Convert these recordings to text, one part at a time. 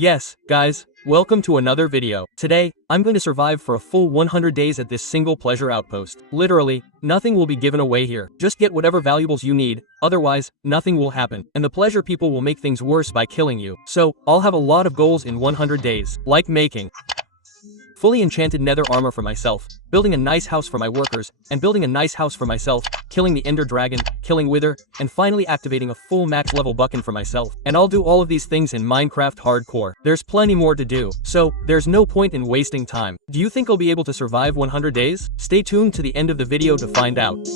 Yes, guys, welcome to another video. Today, I'm going to survive for a full 100 days at this single pleasure outpost. Literally, nothing will be given away here. Just get whatever valuables you need, otherwise, nothing will happen. And the pleasure people will make things worse by killing you. So, I'll have a lot of goals in 100 days, like making fully enchanted nether armor for myself, building a nice house for my workers, and building a nice house for myself, killing the ender dragon, killing wither, and finally activating a full max level buckin for myself. And I'll do all of these things in Minecraft hardcore. There's plenty more to do, so there's no point in wasting time. Do you think I'll be able to survive 100 days? Stay tuned to the end of the video to find out.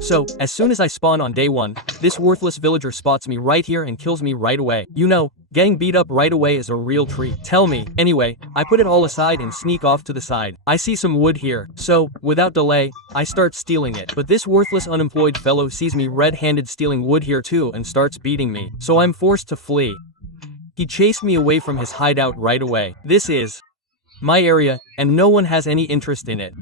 So, as soon as I spawn on day 1, this worthless villager spots me right here and kills me right away. You know, getting beat up right away is a real treat. Tell me. Anyway, I put it all aside and sneak off to the side. I see some wood here, so, without delay, I start stealing it. But this worthless unemployed fellow sees me red-handed stealing wood here too and starts beating me. So I'm forced to flee. He chased me away from his hideout right away. This is my area, and no one has any interest in it.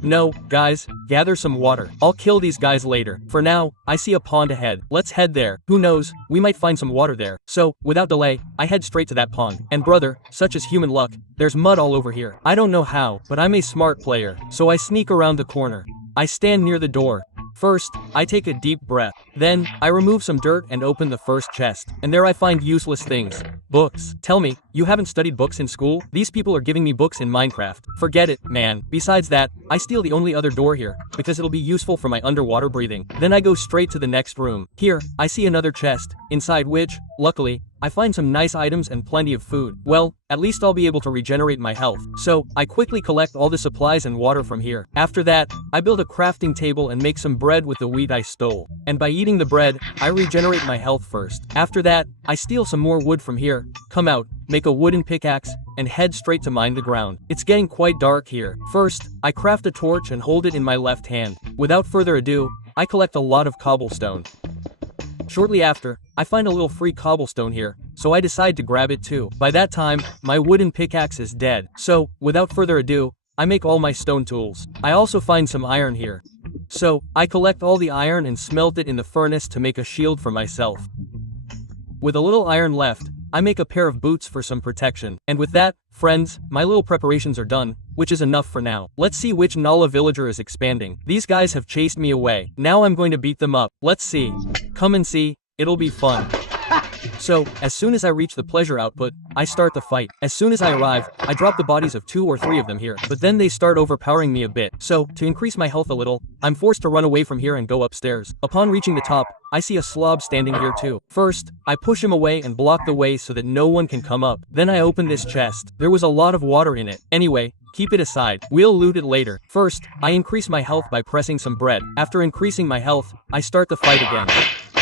No, guys, gather some water. I'll kill these guys later. For now, I see a pond ahead. Let's head there. Who knows, we might find some water there. So, without delay, I head straight to that pond. And brother, such is human luck, there's mud all over here. I don't know how, but I'm a smart player. So I sneak around the corner. I stand near the door. First, I take a deep breath. Then, I remove some dirt and open the first chest. And there I find useless things. Books. Tell me, you haven't studied books in school? These people are giving me books in Minecraft. Forget it, man. Besides that, I steal the only other door here, because it'll be useful for my underwater breathing. Then I go straight to the next room. Here, I see another chest, inside which, luckily, I find some nice items and plenty of food. Well, at least I'll be able to regenerate my health. So, I quickly collect all the supplies and water from here. After that, I build a crafting table and make some bread with the wheat I stole. And by eating the bread, I regenerate my health first. After that, I steal some more wood from here, come out, make a wooden pickaxe, and head straight to mine the ground. It's getting quite dark here. First, I craft a torch and hold it in my left hand. Without further ado, I collect a lot of cobblestone. Shortly after, I find a little free cobblestone here, so I decide to grab it too. By that time, my wooden pickaxe is dead. So, without further ado, I make all my stone tools. I also find some iron here. So, I collect all the iron and smelt it in the furnace to make a shield for myself. With a little iron left, I make a pair of boots for some protection. And with that, friends, my little preparations are done, which is enough for now. Let's see which Nala villager is expanding. These guys have chased me away. Now I'm going to beat them up. Let's see. Come and see, it'll be fun. So, as soon as I reach the pleasure output, I start the fight. As soon as I arrive, I drop the bodies of 2 or 3 of them here, but then they start overpowering me a bit. So, to increase my health a little, I'm forced to run away from here and go upstairs. Upon reaching the top, I see a slob standing here too. First, I push him away and block the way so that no one can come up. Then I open this chest. There was a lot of water in it. Anyway, keep it aside. We'll loot it later. First, I increase my health by pressing some bread. After increasing my health, I start the fight again.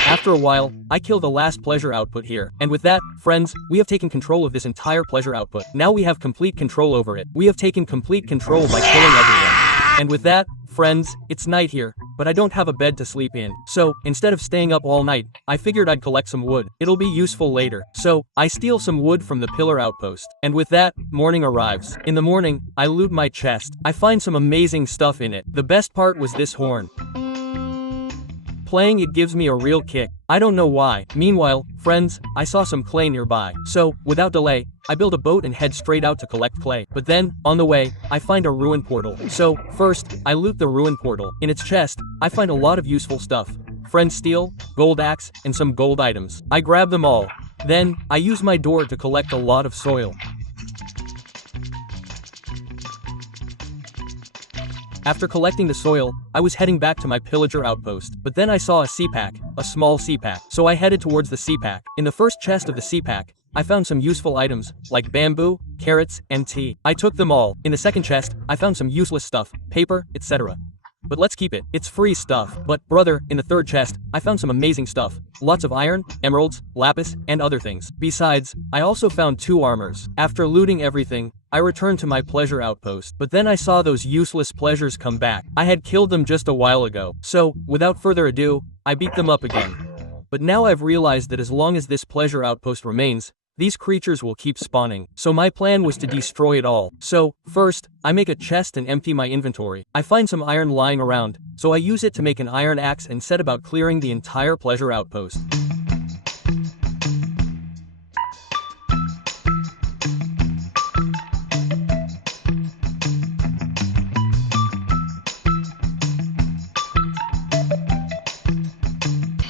After a while, I kill the last pleasure output here. And with that, friends, we have taken control of this entire pleasure output. Now we have complete control over it. We have taken complete control by killing everyone. And with that, friends, it's night here, but I don't have a bed to sleep in. So, instead of staying up all night, I figured I'd collect some wood. It'll be useful later. So, I steal some wood from the pillar outpost. And with that, morning arrives. In the morning, I loot my chest. I find some amazing stuff in it. The best part was this horn. Playing it gives me a real kick. I don't know why. Meanwhile, friends, I saw some clay nearby. So, without delay, I build a boat and head straight out to collect clay. But then, on the way, I find a ruin portal. So, first, I loot the ruin portal. In its chest, I find a lot of useful stuff. Friend steel, gold axe, and some gold items. I grab them all. Then, I use my door to collect a lot of soil. After collecting the soil, I was heading back to my pillager outpost, but then I saw a CPAC, a small CPAC. So I headed towards the CPAC. In the first chest of the CPAC, I found some useful items, like bamboo, carrots, and tea. I took them all. In the second chest, I found some useless stuff, paper, etc. But let's keep it. It's free stuff. But, brother, in the third chest, I found some amazing stuff. Lots of iron, emeralds, lapis, and other things. Besides, I also found 2 armors. After looting everything, I returned to my pleasure outpost. But then I saw those useless pleasures come back. I had killed them just a while ago. So, without further ado, I beat them up again. But now I've realized that as long as this pleasure outpost remains, these creatures will keep spawning. So my plan was to destroy it all. So, first, I make a chest and empty my inventory. I find some iron lying around, so I use it to make an iron axe and set about clearing the entire pleasure outpost.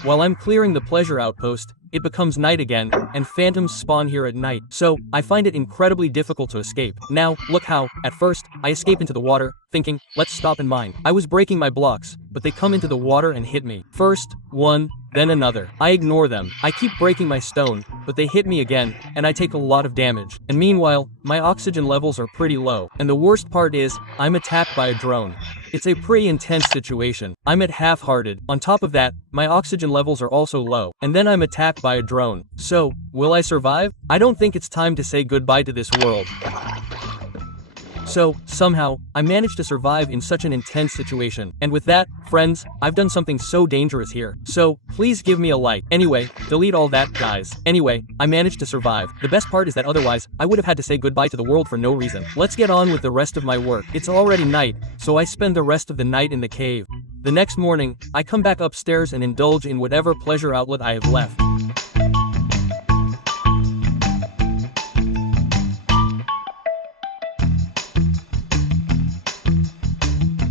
While I'm clearing the pleasure outpost, it becomes night again, and phantoms spawn here at night, so I find it incredibly difficult to escape. Now, look how, at first, I escape into the water, thinking, let's stop and mine. I was breaking my blocks, but they come into the water and hit me. First, one, then another. I ignore them. I keep breaking my stone, but they hit me again, and I take a lot of damage. And meanwhile, my oxygen levels are pretty low. And the worst part is, I'm attacked by a drone. It's a pretty intense situation. I'm at half-hearted. On top of that, my oxygen levels are also low. And then I'm attacked by a drone. So, will I survive? I don't think it's time to say goodbye to this world. So, somehow, I managed to survive in such an intense situation. And with that, friends, I've done something so dangerous here. So, please give me a like. Anyway, delete all that, guys. Anyway, I managed to survive. The best part is that otherwise, I would have had to say goodbye to the world for no reason. Let's get on with the rest of my work. It's already night, so I spend the rest of the night in the cave. The next morning, I come back upstairs and indulge in whatever pleasure outlet I have left.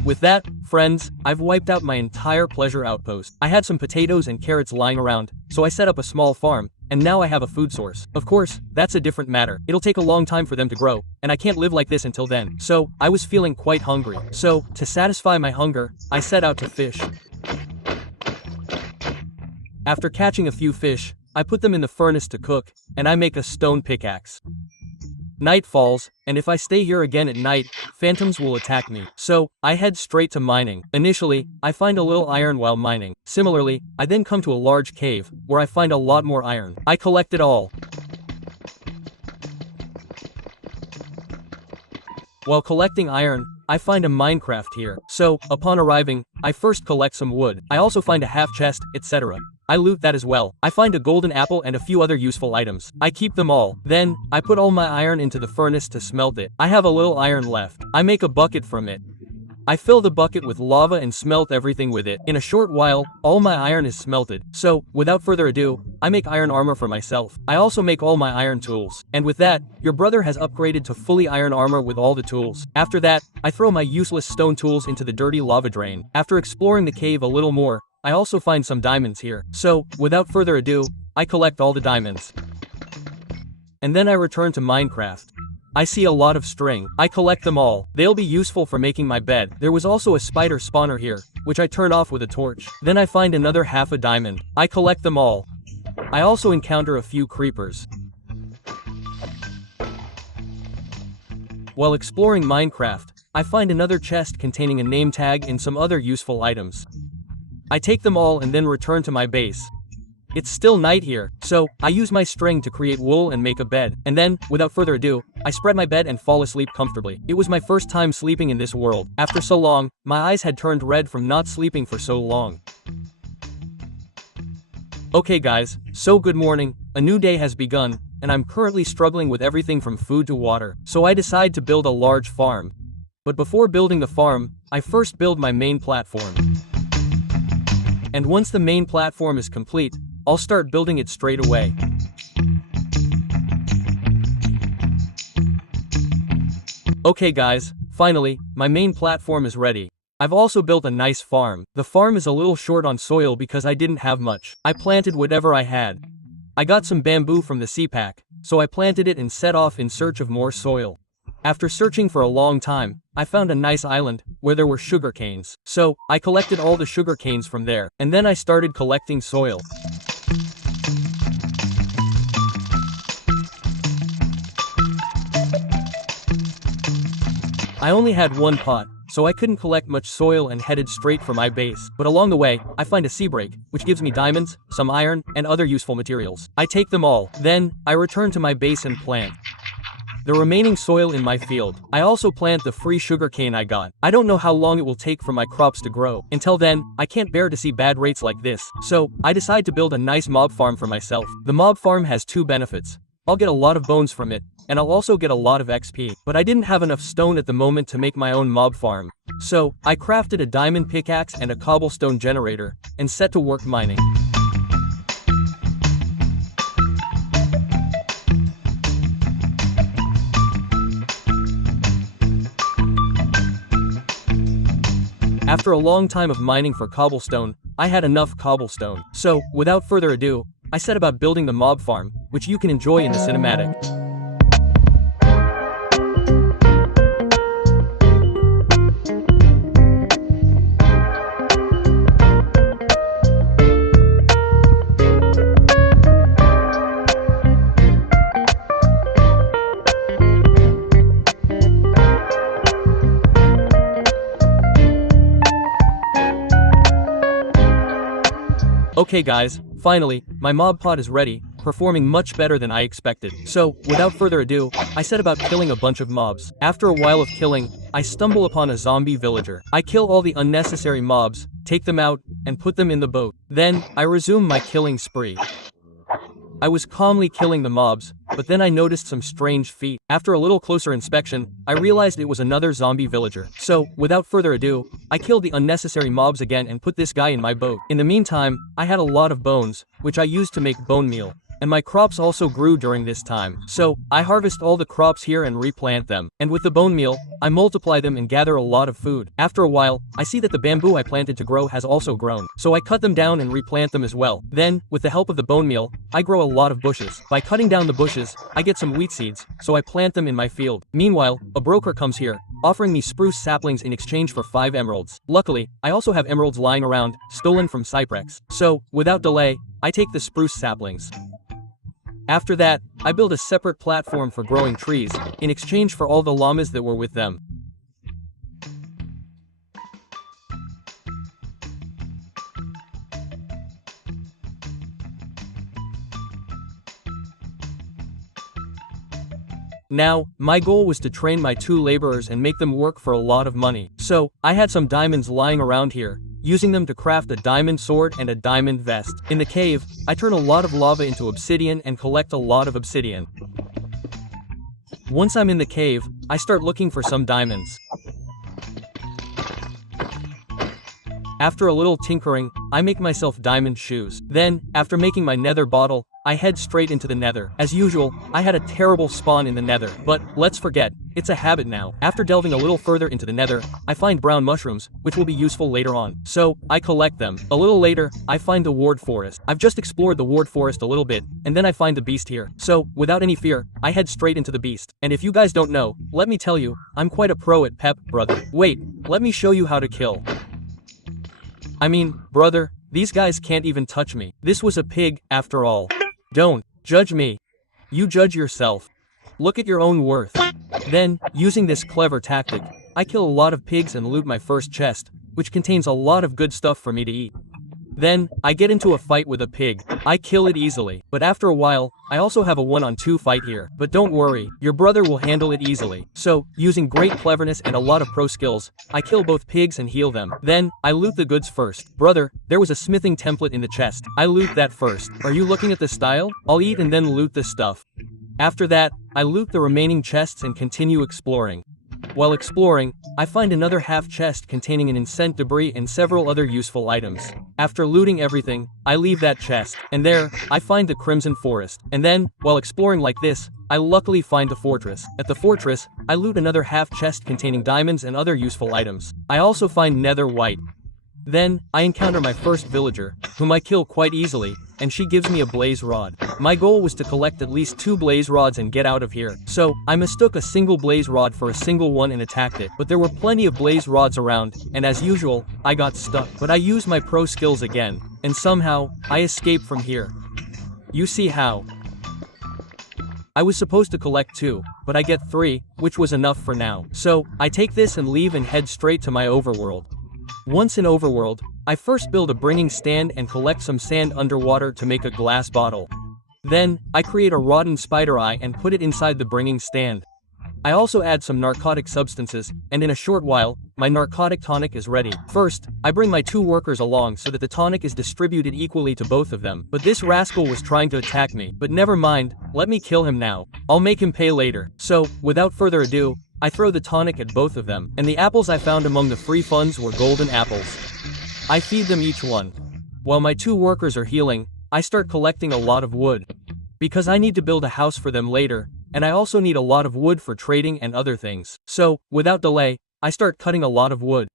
With that, friends, I've wiped out my entire pleasure outpost. I had some potatoes and carrots lying around, so I set up a small farm, and now I have a food source. Of course, that's a different matter. It'll take a long time for them to grow, and I can't live like this until then. So, I was feeling quite hungry. So, to satisfy my hunger, I set out to fish. After catching a few fish, I put them in the furnace to cook, and I make a stone pickaxe. Night falls, and if I stay here again at night, phantoms will attack me. So, I head straight to mining. Initially, I find a little iron while mining. Similarly, I then come to a large cave, where I find a lot more iron. I collect it all. While collecting iron, I find a minecraft here. So, upon arriving, I first collect some wood. I also find a half chest, etc. I loot that as well. I find a golden apple and a few other useful items. I keep them all. Then, I put all my iron into the furnace to smelt it. I have a little iron left. I make a bucket from it. I fill the bucket with lava and smelt everything with it. In a short while, all my iron is smelted. So, without further ado, I make iron armor for myself. I also make all my iron tools. And with that, your brother has upgraded to fully iron armor with all the tools. After that, I throw my useless stone tools into the dirty lava drain. After exploring the cave a little more, I also find some diamonds here. So, without further ado, I collect all the diamonds. And then I return to Minecraft. I see a lot of string. I collect them all. They'll be useful for making my bed. There was also a spider spawner here, which I turn off with a torch. Then I find another half a diamond. I collect them all. I also encounter a few creepers. While exploring Minecraft, I find another chest containing a name tag and some other useful items. I take them all and then return to my base. It's still night here, so I use my string to create wool and make a bed. And then, without further ado, I spread my bed and fall asleep comfortably. It was my first time sleeping in this world. After so long, my eyes had turned red from not sleeping for so long. Okay guys, so good morning, a new day has begun, and I'm currently struggling with everything from food to water. So I decide to build a large farm. But before building the farm, I first build my main platform. And once the main platform is complete, I'll start building it straight away. Okay guys, finally, my main platform is ready. I've also built a nice farm. The farm is a little short on soil because I didn't have much. I planted whatever I had. I got some bamboo from the CPAC, so I planted it and set off in search of more soil. After searching for a long time, I found a nice island, where there were sugar canes. So, I collected all the sugar canes from there, and then I started collecting soil. I only had one pot, so I couldn't collect much soil and headed straight for my base. But along the way, I find a sea break, which gives me diamonds, some iron, and other useful materials. I take them all. Then, I return to my base and plant the remaining soil in my field. I also plant the free sugarcane I got. I don't know how long it will take for my crops to grow. Until then, I can't bear to see bad rates like this. So, I decide to build a nice mob farm for myself. The mob farm has two benefits. I'll get a lot of bones from it, and I'll also get a lot of XP. But I didn't have enough stone at the moment to make my own mob farm. So, I crafted a diamond pickaxe and a cobblestone generator, and set to work mining. After a long time of mining for cobblestone, I had enough cobblestone. So, without further ado, I set about building the mob farm, which you can enjoy in the cinematic. Okay guys, finally, my mob pod is ready, performing much better than I expected. So, without further ado, I set about killing a bunch of mobs. After a while of killing, I stumble upon a zombie villager. I kill all the unnecessary mobs, take them out, and put them in the boat. Then, I resume my killing spree. I was calmly killing the mobs, but then I noticed some strange feet. After a little closer inspection, I realized it was another zombie villager. So, without further ado, I killed the unnecessary mobs again and put this guy in my boat. In the meantime, I had a lot of bones, which I used to make bone meal. And my crops also grew during this time. So, I harvest all the crops here and replant them. And with the bone meal, I multiply them and gather a lot of food. After a while, I see that the bamboo I planted to grow has also grown. So I cut them down and replant them as well. Then, with the help of the bone meal, I grow a lot of bushes. By cutting down the bushes, I get some wheat seeds, so I plant them in my field. Meanwhile, a broker comes here, offering me spruce saplings in exchange for 5 emeralds. Luckily, I also have emeralds lying around, stolen from Cyprex. So, without delay, I take the spruce saplings. After that, I build a separate platform for growing trees, in exchange for all the llamas that were with them. Now, my goal was to train my 2 laborers and make them work for a lot of money. So, I had some diamonds lying around here, using them to craft a diamond sword and a diamond vest. In the cave, I turn a lot of lava into obsidian and collect a lot of obsidian. Once I'm in the cave, I start looking for some diamonds. After a little tinkering, I make myself diamond shoes. Then, after making my nether bottle, I head straight into the nether. As usual, I had a terrible spawn in the nether, but let's forget, it's a habit now. After delving a little further into the nether, I find brown mushrooms, which will be useful later on. So, I collect them. A little later, I find the ward forest. I've just explored the ward forest a little bit, and then I find the beast here. So, without any fear, I head straight into the beast. And if you guys don't know, let me tell you, I'm quite a pro at pep, brother. Wait, let me show you how to kill. I mean, brother, these guys can't even touch me. This was a pig, after all. Don't judge me. You judge yourself. Look at your own worth. Then, using this clever tactic, I kill a lot of pigs and loot my first chest, which contains a lot of good stuff for me to eat. Then, I get into a fight with a pig. I kill it easily, but after a while, I also have a 1-on-2 fight here. But don't worry, your brother will handle it easily. So, using great cleverness and a lot of pro skills, I kill both pigs and heal them. Then, I loot the goods first. Brother, there was a smithing template in the chest. I loot that first. Are you looking at the style? I'll eat and then loot the stuff. After that, I loot the remaining chests and continue exploring. While exploring, I find another half chest containing an incense debris and several other useful items. After looting everything, I leave that chest, and there, I find the Crimson Forest. And then, while exploring like this, I luckily find the fortress. At the fortress, I loot another half chest containing diamonds and other useful items. I also find nether white. Then, I encounter my first villager, whom I kill quite easily, and she gives me a blaze rod. My goal was to collect at least 2 blaze rods and get out of here. So, I mistook a single blaze rod for a single one and attacked it. But there were plenty of blaze rods around, and as usual, I got stuck. But I used my pro skills again, and somehow, I escaped from here. You see how. I was supposed to collect 2, but I get 3, which was enough for now. So, I take this and leave and head straight to my overworld. Once in overworld, I first build a bringing stand and collect some sand underwater to make a glass bottle. Then, I create a rotten spider eye and put it inside the bringing stand. I also add some narcotic substances, and in a short while, my narcotic tonic is ready. First, I bring my 2 workers along so that the tonic is distributed equally to both of them. But this rascal was trying to attack me. But never mind, let me kill him now. I'll make him pay later. So, without further ado, I throw the tonic at both of them, and the apples I found among the free funds were golden apples. I feed them each one. While my 2 workers are healing, I start collecting a lot of wood. Because I need to build a house for them later, and I also need a lot of wood for trading and other things. So, without delay, I start cutting a lot of wood.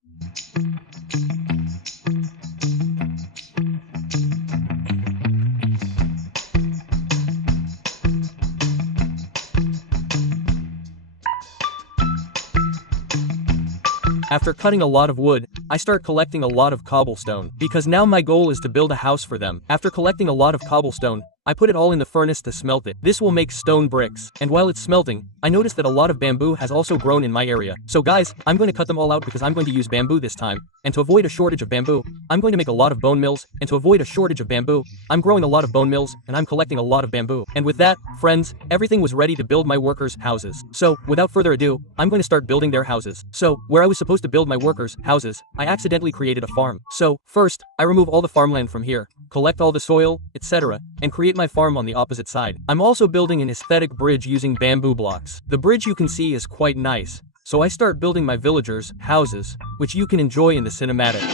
After cutting a lot of wood, I start collecting a lot of cobblestone, because now my goal is to build a house for them. After collecting a lot of cobblestone, I put it all in the furnace to smelt it. This will make stone bricks. And while it's smelting, I noticed that a lot of bamboo has also grown in my area. So guys, I'm going to cut them all out because I'm going to use bamboo this time. And to avoid a shortage of bamboo, I'm going to make a lot of bone mills. And to avoid a shortage of bamboo, I'm growing a lot of bone mills and I'm collecting a lot of bamboo. And with that, friends, everything was ready to build my workers' houses. So, without further ado, I'm going to start building their houses. So, where I was supposed to build my workers' houses, I accidentally created a farm. So, first, I remove all the farmland from here, collect all the soil, etc., and create my farm on the opposite side. I'm also building an aesthetic bridge using bamboo blocks. The bridge you can see is quite nice. So I start building my villagers' houses, which you can enjoy in the cinematic.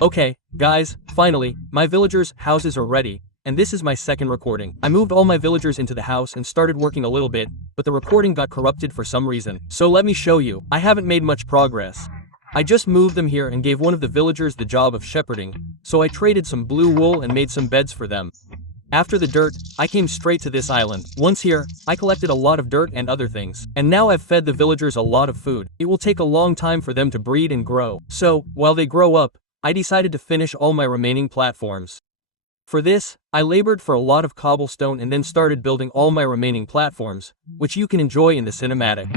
Okay, guys, finally, my villagers' houses are ready, and this is my second recording. I moved all my villagers into the house and started working a little bit, but the recording got corrupted for some reason. So let me show you. I haven't made much progress. I just moved them here and gave one of the villagers the job of shepherding, so I traded some blue wool and made some beds for them. After the dirt, I came straight to this island. Once here, I collected a lot of dirt and other things. And now I've fed the villagers a lot of food. It will take a long time for them to breed and grow. So, while they grow up, I decided to finish all my remaining platforms. For this, I labored for a lot of cobblestone and then started building all my remaining platforms, which you can enjoy in the cinematic.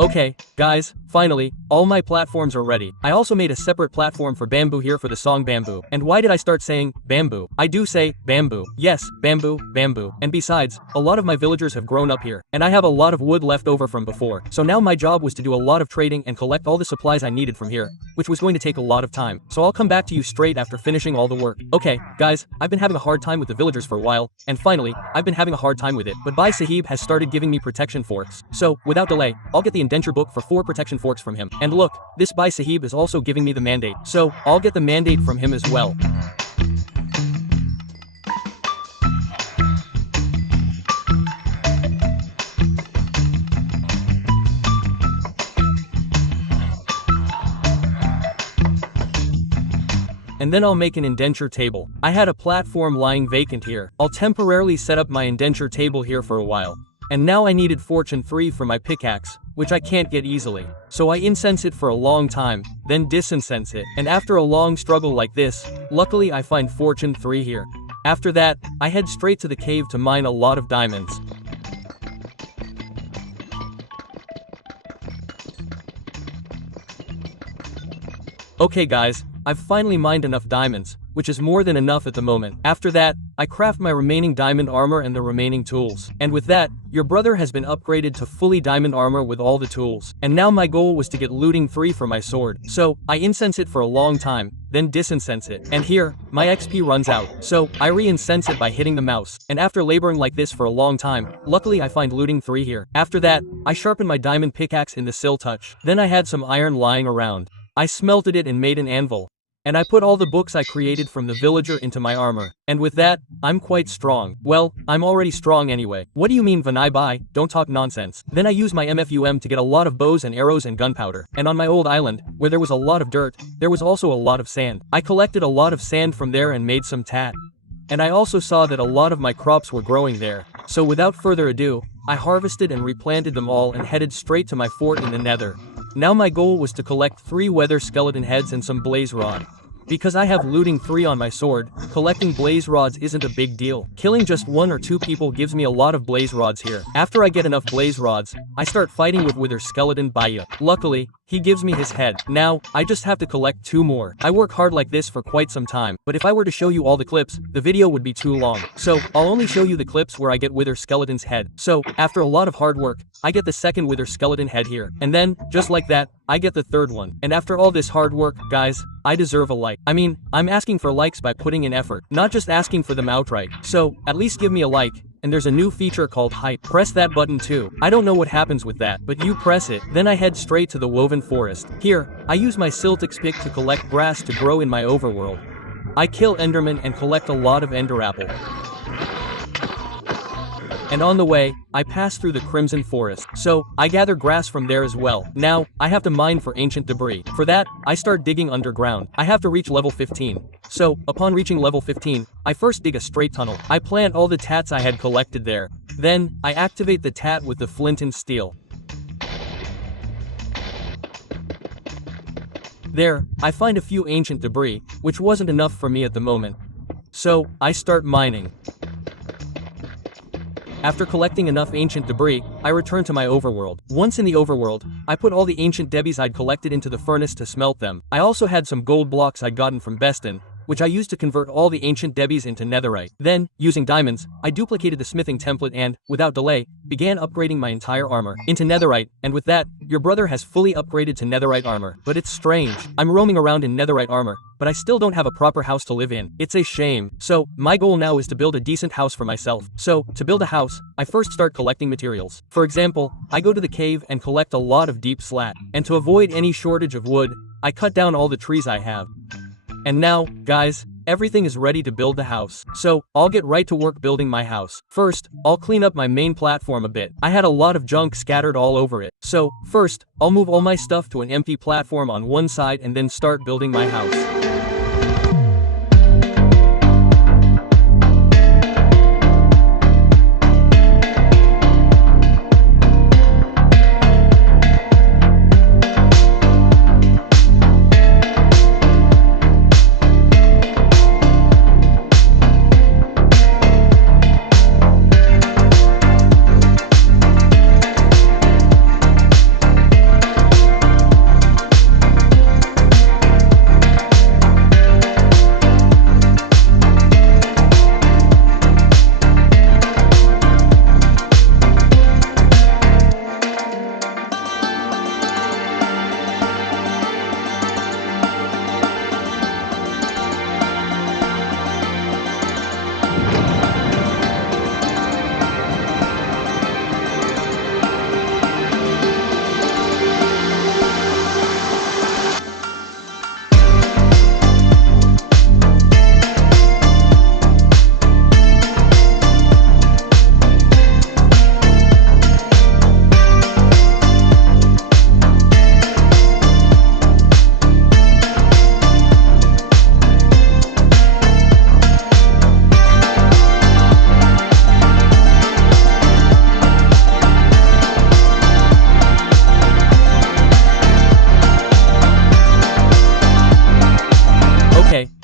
Okay, guys, finally, all my platforms are ready. I also made a separate platform for bamboo here for the song Bamboo. And why did I start saying bamboo? I do say bamboo. Yes, bamboo, bamboo. And besides, a lot of my villagers have grown up here, and I have a lot of wood left over from before. So now my job was to do a lot of trading and collect all the supplies I needed from here, which was going to take a lot of time. So I'll come back to you straight after finishing all the work. Okay, guys, I've been having a hard time with the villagers for a while, and finally, I've been having a hard time with it. But Bhai Sahib has started giving me protection forks. So, without delay, I'll get the indenture book for 4 protection forks from him. And look, this Bhai Sahib is also giving me the mandate. So, I'll get the mandate from him as well. And then I'll make an indenture table. I had a platform lying vacant here. I'll temporarily set up my indenture table here for a while. And now I needed fortune 3 for my pickaxe, which I can't get easily. So I incense it for a long time, then disincense it. And after a long struggle like this, luckily I find fortune 3 here. After that, I head straight to the cave to mine a lot of diamonds. Okay guys, I've finally mined enough diamonds, which is more than enough at the moment. After that, I craft my remaining diamond armor and the remaining tools. And with that, your brother has been upgraded to fully diamond armor with all the tools. And now my goal was to get looting 3 for my sword. So, I incense it for a long time, then disincense it. And here, my XP runs out. So, I re-incense it by hitting the mouse. And after laboring like this for a long time, luckily I find looting 3 here. After that, I sharpen my diamond pickaxe in the sill touch. Then I had some iron lying around. I smelted it and made an anvil. And I put all the books I created from the villager into my armor. And with that, I'm quite strong. Well, I'm already strong anyway. What do you mean Vinay Bhai? Don't talk nonsense. Then I use my MFUM to get a lot of bows and arrows and gunpowder. And on my old island, where there was a lot of dirt, there was also a lot of sand. I collected a lot of sand from there and made some tat. And I also saw that a lot of my crops were growing there. So without further ado, I harvested and replanted them all and headed straight to my fort in the nether. Now my goal was to collect 3 weather skeleton heads and some blaze rod. Because I have looting 3 on my sword, collecting blaze rods isn't a big deal. Killing just 1 or 2 people gives me a lot of blaze rods here. After I get enough blaze rods, I start fighting with Wither Skeleton Baya. Luckily, he gives me his head. Now, I just have to collect 2 more. I work hard like this for quite some time, but if I were to show you all the clips, the video would be too long. So, I'll only show you the clips where I get Wither Skeleton's head. So, after a lot of hard work, I get the second Wither Skeleton head here. And then, just like that, I get the third one. And after all this hard work, guys, I deserve a like. I mean, I'm asking for likes by putting in effort, not just asking for them outright. So, at least give me a like, and there's a new feature called height. Press that button too. I don't know what happens with that, but you press it. Then I head straight to the woven forest. Here, I use my Siltix pick to collect grass to grow in my overworld. I kill Enderman and collect a lot of Ender Apple. And on the way, I pass through the Crimson Forest, so I gather grass from there as well. Now, I have to mine for ancient debris. For that, I start digging underground. I have to reach level 15. So, upon reaching level 15, I first dig a straight tunnel. I plant all the tats I had collected there. Then, I activate the tat with the flint and steel. There, I find a few ancient debris, which wasn't enough for me at the moment. So, I start mining. After collecting enough ancient debris, I return to my overworld. Once in the overworld, I put all the ancient debris I'd collected into the furnace to smelt them. I also had some gold blocks I'd gotten from Beston, which I used to convert all the ancient debris into netherite. Then, using diamonds, I duplicated the smithing template and, without delay, began upgrading my entire armor into netherite, and with that, your brother has fully upgraded to netherite armor. But it's strange. I'm roaming around in netherite armor, but I still don't have a proper house to live in. It's a shame. So, my goal now is to build a decent house for myself. So, to build a house, I first start collecting materials. For example, I go to the cave and collect a lot of deep slat. And to avoid any shortage of wood, I cut down all the trees I have. And now, guys, everything is ready to build the house. So, I'll get right to work building my house. First, I'll clean up my main platform a bit. I had a lot of junk scattered all over it. So, first, I'll move all my stuff to an empty platform on one side and then start building my house.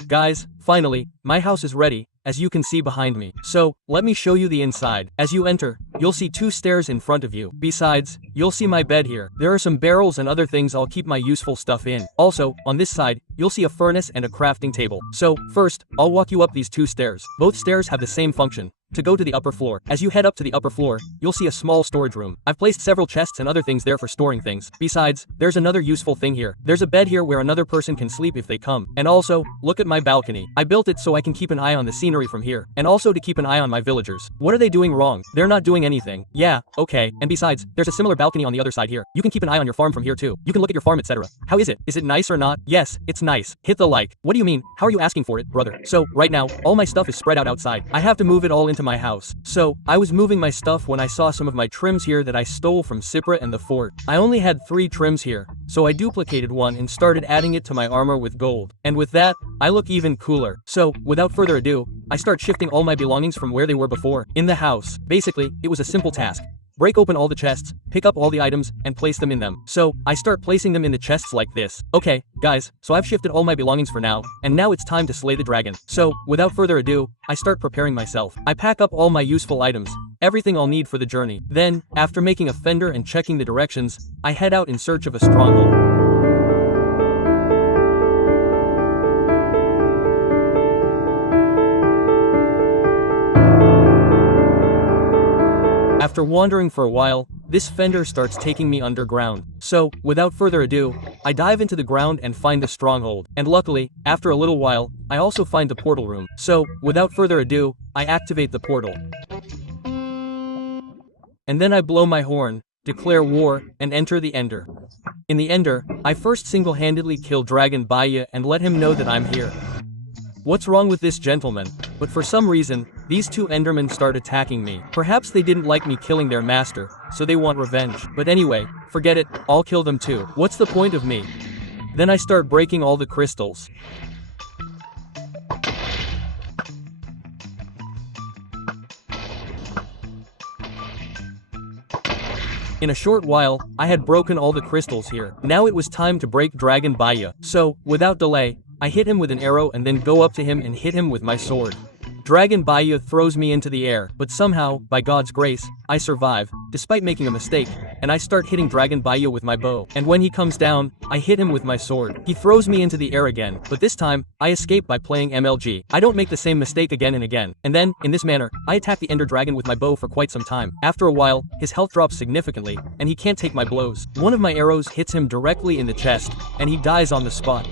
Guys, finally, my house is ready, as you can see behind me. So, let me show you the inside. As you enter, you'll see 2 stairs in front of you. Besides, you'll see my bed here. There are some barrels and other things I'll keep my useful stuff in. Also, on this side, you'll see a furnace and a crafting table. So, first, I'll walk you up these 2 stairs. Both stairs have the same function. To go to the upper floor. As you head up to the upper floor, you'll see a small storage room. I've placed several chests and other things there for storing things. Besides, there's another useful thing here. There's a bed here where another person can sleep if they come. And also, look at my balcony. I built it so I can keep an eye on the scenery from here. And also to keep an eye on my villagers. What are they doing wrong? They're not doing anything. Yeah, okay. And besides, there's a similar balcony on the other side here. You can keep an eye on your farm from here too. You can look at your farm, etc. How is it? Is it nice or not? Yes, it's nice. Hit the like. What do you mean? How are you asking for it, brother? So, right now, all my stuff is spread out outside. I have to move it all into my house. So, I was moving my stuff when I saw some of my trims here that I stole from Cypra and the fort. I only had 3 trims here, so I duplicated one and started adding it to my armor with gold. And with that, I look even cooler. So, without further ado, I start shifting all my belongings from where they were before, in the house. Basically, it was a simple task. Break open all the chests, pick up all the items, and place them in them. So, I start placing them in the chests like this. Okay, guys, so I've shifted all my belongings for now, and now it's time to slay the dragon. So, without further ado, I start preparing myself. I pack up all my useful items, everything I'll need for the journey. Then, after making a fender and checking the directions, I head out in search of a stronghold. After wandering for a while, this fender starts taking me underground. So, without further ado, I dive into the ground and find the stronghold. And luckily, after a little while, I also find the portal room. So, without further ado, I activate the portal. And then I blow my horn, declare war, and enter the Ender. In the Ender, I first single-handedly kill Dragon Baya and let him know that I'm here. What's wrong with this gentleman? But for some reason, these two Endermen start attacking me. Perhaps they didn't like me killing their master, so they want revenge. But anyway, forget it, I'll kill them too. What's the point of me? Then I start breaking all the crystals. In a short while, I had broken all the crystals here. Now it was time to break Dragon Baya. So, without delay, I hit him with an arrow and then go up to him and hit him with my sword. Dragon Baya throws me into the air, but somehow, by God's grace, I survive, despite making a mistake, and I start hitting Dragon Baya with my bow. And when he comes down, I hit him with my sword. He throws me into the air again, but this time, I escape by playing MLG. I don't make the same mistake again and again. And then, in this manner, I attack the Ender Dragon with my bow for quite some time. After a while, his health drops significantly, and he can't take my blows. One of my arrows hits him directly in the chest, and he dies on the spot.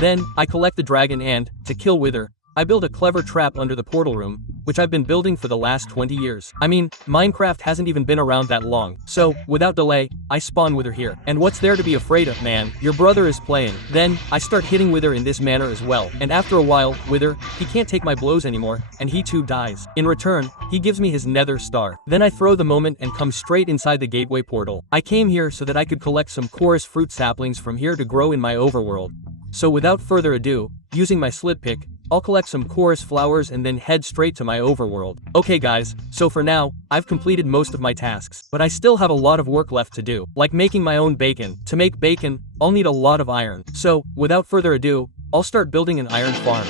Then, I collect the dragon and, to kill Wither, I build a clever trap under the portal room, which I've been building for the last 20 years. I mean, Minecraft hasn't even been around that long. So, without delay, I spawn Wither here. And what's there to be afraid of, man? Your brother is playing. Then, I start hitting Wither in this manner as well. And after a while, Wither, he can't take my blows anymore, and he too dies. In return, he gives me his nether star. Then I throw the moment and come straight inside the gateway portal. I came here so that I could collect some chorus fruit saplings from here to grow in my overworld. So without further ado, using my slit pick, I'll collect some chorus flowers and then head straight to my overworld. Okay guys, so for now, I've completed most of my tasks, but I still have a lot of work left to do, like making my own bacon. To make bacon, I'll need a lot of iron. So, without further ado, I'll start building an iron farm.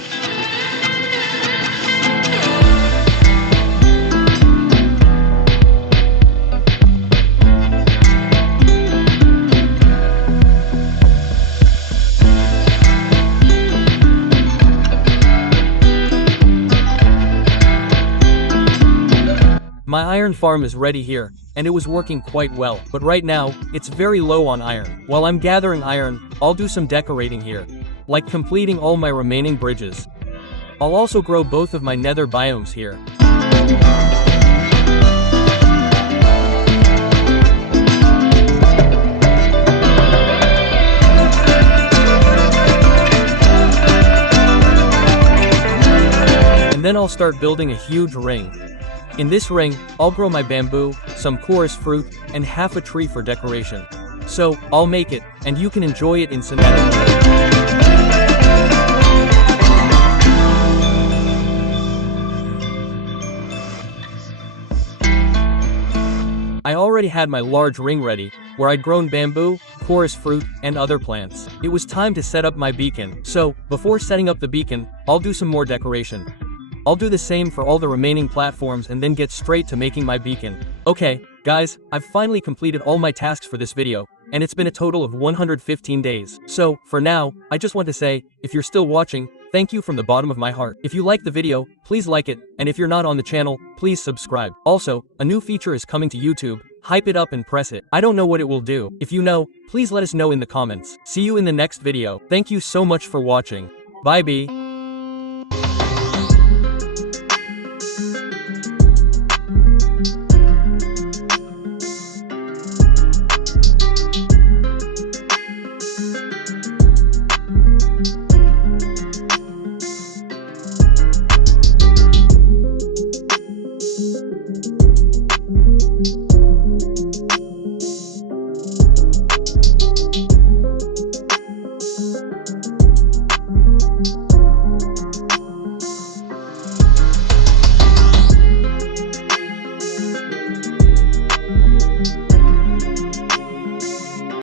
My iron farm is ready here, and it was working quite well, but right now, it's very low on iron. While I'm gathering iron, I'll do some decorating here, like completing all my remaining bridges. I'll also grow both of my nether biomes here. And then I'll start building a huge ring. In this ring, I'll grow my bamboo, some chorus fruit, and half a tree for decoration. So, I'll make it, and you can enjoy it in cinematic. I already had my large ring ready, where I'd grown bamboo, chorus fruit, and other plants. It was time to set up my beacon. So, before setting up the beacon, I'll do some more decoration. I'll do the same for all the remaining platforms and then get straight to making my beacon. Okay, guys, I've finally completed all my tasks for this video, and it's been a total of 115 days. So, for now, I just want to say, if you're still watching, thank you from the bottom of my heart. If you liked the video, please like it, and if you're not on the channel, please subscribe. Also, a new feature is coming to YouTube. Hype it up and press it. I don't know what it will do. If you know, please let us know in the comments. See you in the next video. Thank you so much for watching. Bye B.